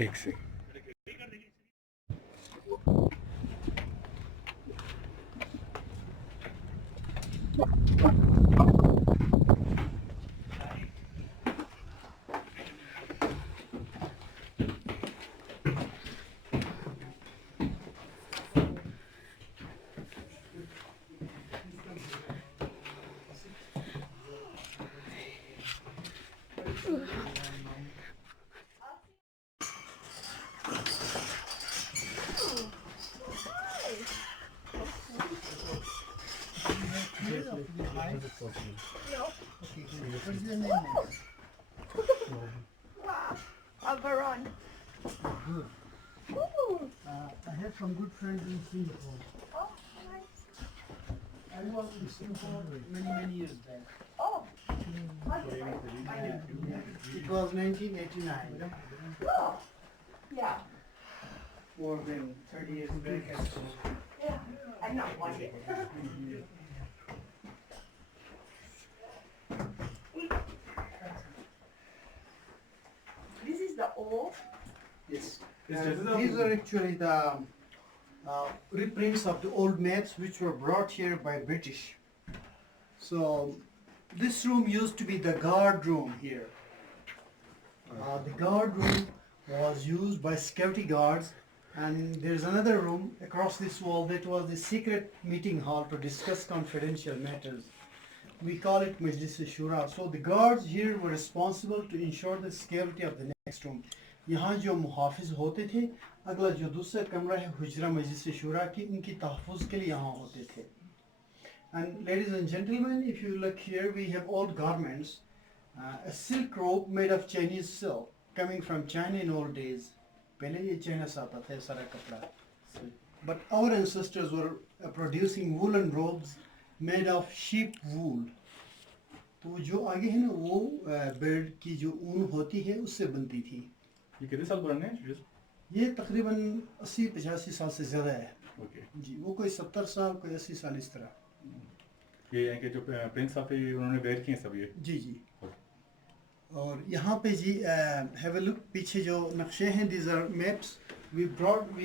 एक से Alvaron. Good. I have some good friends in Singapore. Oh, nice. I was in Singapore many years back. Oh. It was 1989. Oh. Yeah. More than 30 years back. Yeah. I'm not one yet. This is the old. Yes. These are actually the reprints of the old maps which were brought here by British. So this room used to be the guard room here. The guard room was used by security guards, and there's another room across this wall that was the secret meeting hall to discuss confidential matters. We call it Majlis Shura. So the guards here were responsible to ensure the security of the next room. यहाँ जो मुहाफिज होते थे, अगला जो दूसरा कमरा है हुजरा मजलिस शूरा की, उनकी तहफ़्फ़ुज़ के लिए यहाँ होते थे. And ladies and gentlemen, if you look here, we have old garments, a silk robe made of Chinese silk coming from China in old days. पहले ये चाइना से आता था सारा कपड़ा. But our ancestors were producing woolen robes made of sheep wool. तो जो आगे है ना वो bird की जो ऊन होती है उससे बनती थी. ये कितने साल पुराने हैं? ये तकरीबन 80-85 साल से ज़्यादा है. ओके. जी, वो कोई 70 साल कोई 80 साल इस तरह. ये यहाँ के जो प्रिंस साहब थे उन्होंने वेयर किए सब ये. जी जी. और यहाँ पे जी have a look, पीछे जो नक्शे हैं, these are maps we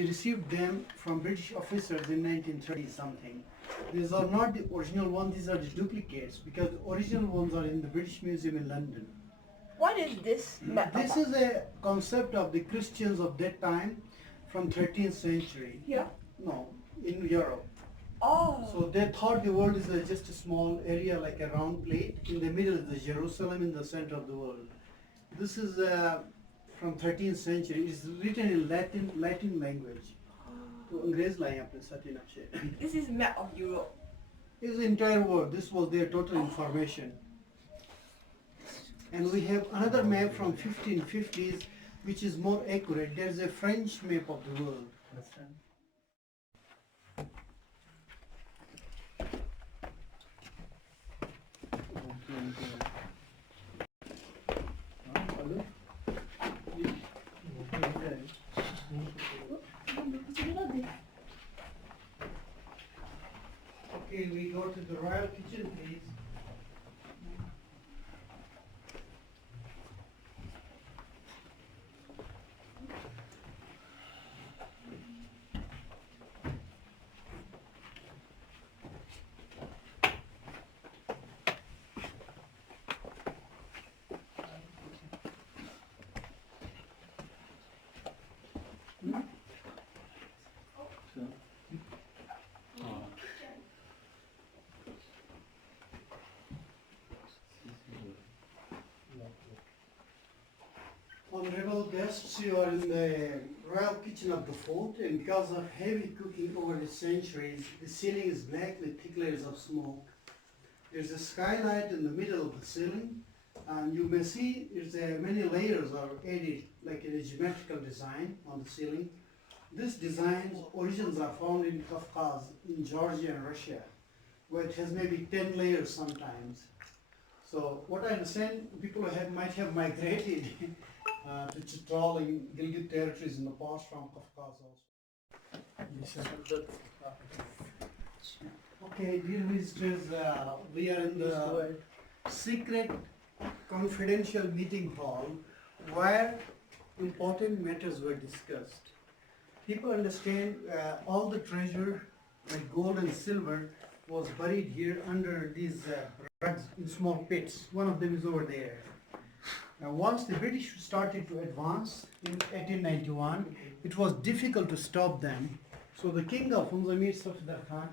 received them from British officers in 1930 something. These are not the original ones, these are the duplicates, because the original ones are in the British Museum in London. What is this map? This is a concept of the Christians of that time from 13th century. Here? No, in Europe. Oh. So they thought the world is just a small area like a round plate. In the middle is the Jerusalem, in the center of the world. This is from 13th century. It is written in Latin language. तो अंग्रेज लाए अपने साथ ये नक्शे. This is map of Europe. This is the entire world. This was their total information. And we have another map from 1550s which is more accurate. There is a French map of the world. Okay, we go to the royal kitchen, please. Honorable guests, you are in the royal kitchen of the fort, and because of heavy cooking over the centuries, the ceiling is black with thick layers of smoke. There's a skylight in the middle of the ceiling, and you may see many layers are added, like in a geometrical design on the ceiling. This design's origins are found in Kafkaz, in Georgia and Russia, where it has maybe 10 layers sometimes. So what I understand, people might have migrated to Chitral in Gilgit territories in the past from Kafkaz also. Okay, dear visitors, we are in the secret confidential meeting hall where important matters were discussed. People understand all the treasure, like gold and silver, was buried here under these rugs in small pits. One of them is over there. Now, once the British started to advance in 1891, it was difficult to stop them. So the king of Hunza Khan,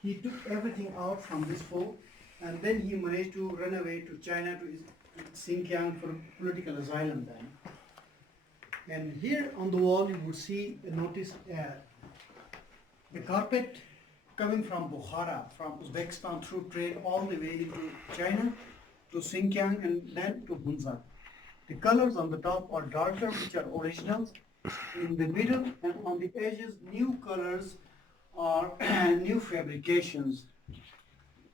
he took everything out from this fort, and then he managed to run away to China, to Xinjiang for political asylum then. And here on the wall you would see, notice a carpet coming from Bukhara, from Uzbekistan through trade all the way into China, to Xinjiang and then to Hunza. The colors on the top are darker, which are originals. In the middle and on the edges, new colors are new fabrications.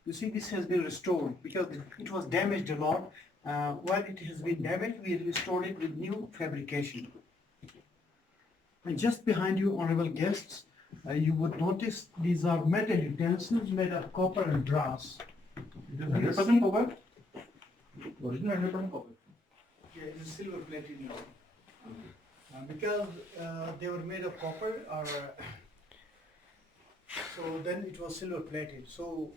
You see, this has been restored because it was damaged a lot. While it has been damaged, we restored it with new fabrication. And just behind you, honorable guests, you would notice these are metal utensils made of copper and brass. 100% copper? Original 100% copper. Yeah, it is silver plated now. Because they were made of copper, so then it was silver plated. So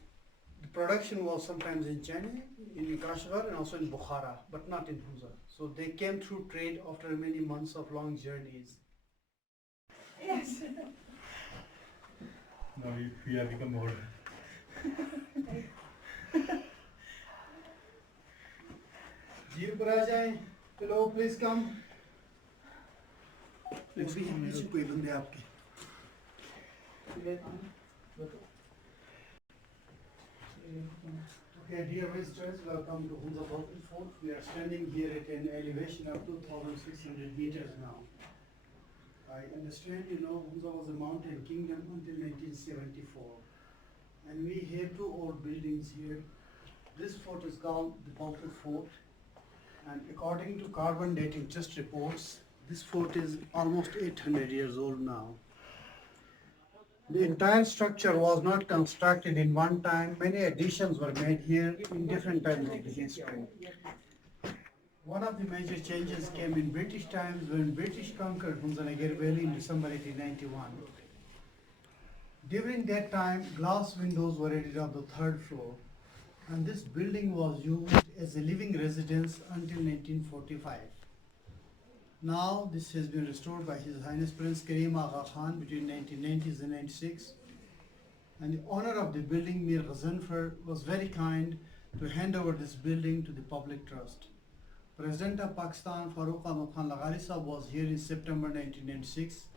the production was sometimes in China, in Kashgar, and also in Bukhara, but not in Hunza. So they came through trade after many months of long journeys. Yes. Now we have become old. Jeev Parajay, hello, please come. Let's be कोई बंदे आपके. Okay, dear visitors, welcome to Hunza Baltit Fort. We are standing here at an elevation of 2,600 meters now. I understand you know Hunza was a mountain kingdom until 1974. And we have two old buildings here. This fort is called the Baltit Fort. And according to carbon dating test reports, this fort is almost 800 years old now. The entire structure was not constructed in one time. Many additions were made here in different times of the history. One of the major changes came in British times when British conquered Hunza Valley in December 1891. During that time, glass windows were added on the third floor, and this building was used as a living residence until 1945. Now, this has been restored by His Highness Prince Karimabad Khan between 1990s and 96. And the owner of the building, Mir Ghazanfar, was very kind to hand over this building to the public trust. President of Pakistan, Farooq Ahmad Khan Laghari Sahab, was here in September 1996,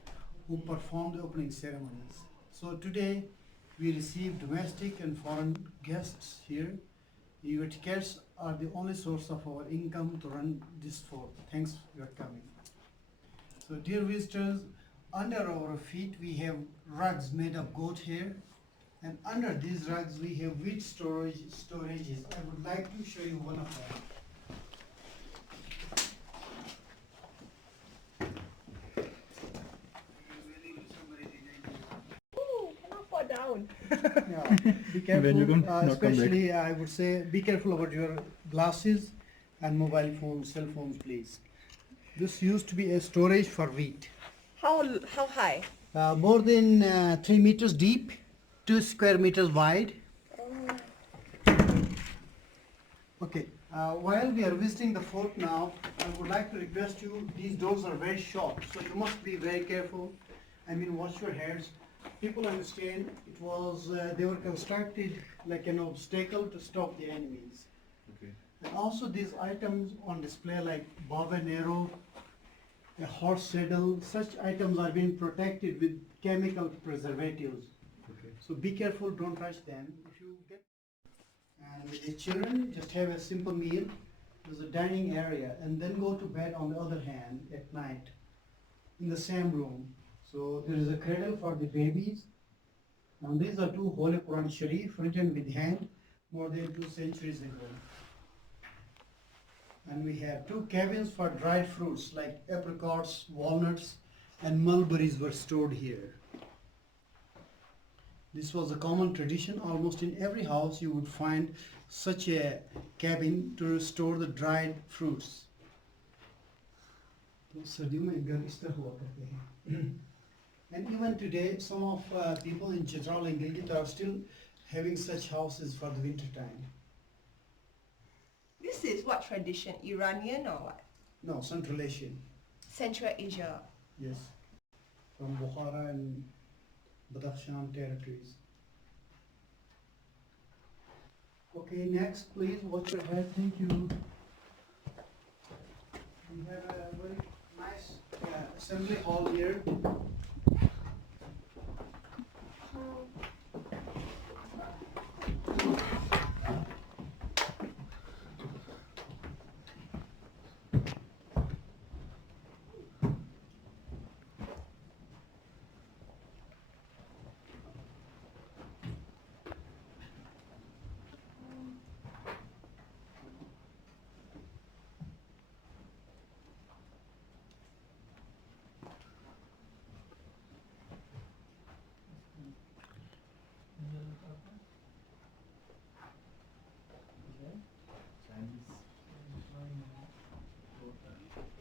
who performed the opening ceremonies. So today, we receive domestic and foreign guests here. Your tickets are the only source of our income to run this fort. Thanks for your coming. So dear visitors, under our feet we have rugs made of goat hair, and under these rugs we have wheat storages. I would like to show you one of them. Ooh, cannot fall down. phone. Yeah, be careful. When you come, not come back. Especially, I would say, be careful about your glasses and mobile phones, cell phones, please. This used to be a storage for wheat. How high? More than 3 meters deep, 2 square meters wide. Okay, while we are visiting the fort now, I would like to request you, these doors are very short, so you must be very careful. I mean, watch your heads. People understand it was, they were constructed like an obstacle to stop the enemies. Okay. And also these items on display like bow and arrow, a horse saddle, such items are being protected with chemical preservatives. Okay. So be careful, don't touch them. If you get, and the children just have a simple meal. There's a dining area, and then go to bed on the other hand at night in the same room. So there is a cradle for the babies. And these are two Holy Quran Sharif written with hand more than 2 centuries ago. And we have 2 cabins for dried fruits like apricots, walnuts, and mulberries were stored here. This was a common tradition. Almost in every house you would find such a cabin to store the dried fruits. And even today, some of people in Chitral and Gilgit are still having such houses for the winter time. This is what tradition? Iranian or what? No, Central Asian. Central Asia. Yes. From Bukhara and Badakhshan territories. Okay, next please, watch your head, thank you. We have a very nice assembly hall here.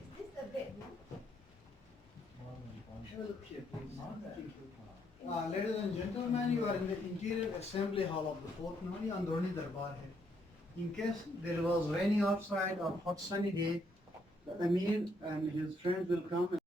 Is this the bedroom? Have a look here, please. Thank you. Ladies and gentlemen, you are in the interior assembly hall of the fort now. ये अंदरूनी दरबार है. In case there was rainy outside or hot sunny day, the Amir and his friends will come.